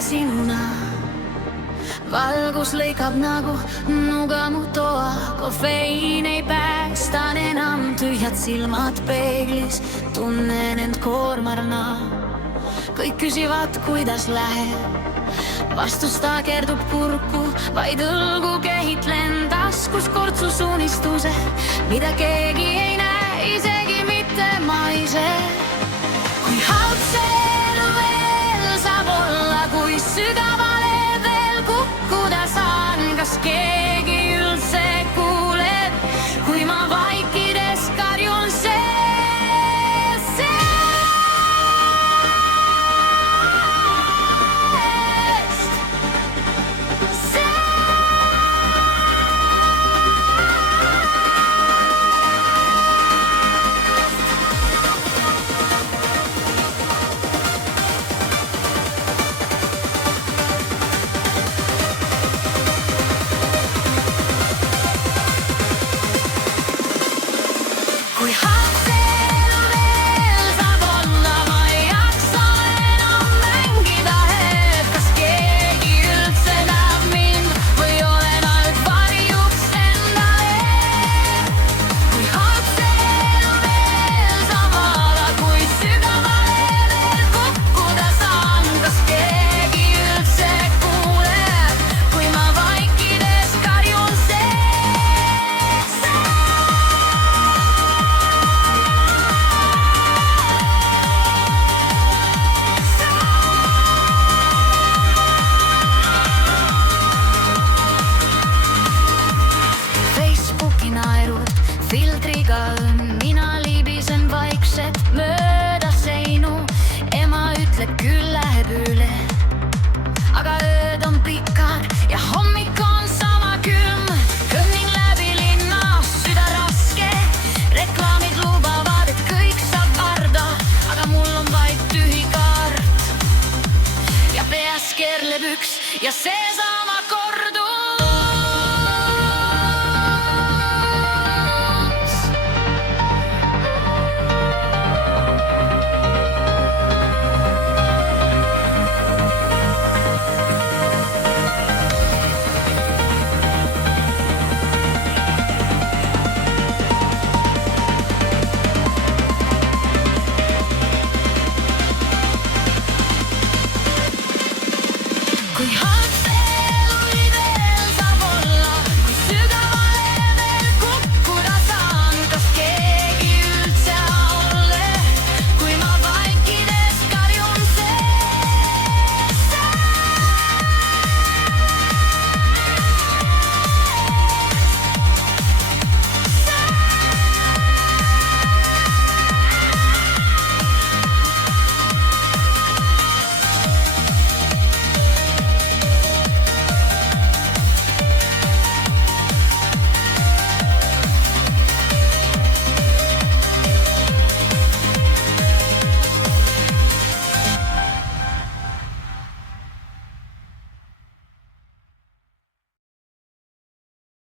sinuna. Valgus lõikab nagu nuga mu toa, kofeiin ei päästan enam, tühjad silmad peeglis, tunnen end koormarna. Kõik küsivad, kuidas läheb, vastus takerdub kurku, vaid õlgu kehitlen taskus kortsus unistused, mida keegi ei näe, isegi mitte ma ise. Kui halb see elu veel saab olla, kui sügavale veel kukkuda saan, kas keegi üldse kuuleb, kui ma vaikides karjun Kui halb see elu veel saab olla, ma ei jaksa enam mängida, et kas keegi üldse näeb mind või olen ainult varjuks endale. Kui halb see elu veel saab olla, kui sügavale veel kukkuda saan, kas keegi üldse kuuleb, kui ma vaikides karjun naerud filtriga õnn, mina libisen vaikselt mööda seinu. Ema ütleb, küll läheb üle, aga ööd on pikad ja hommik on sama külm. Kõnnin läbi linna, süda raske, reklaamid lubavad, et kõik saab arda, aga mul on vaid tühi kaart ja peas keerleb üks ja see saab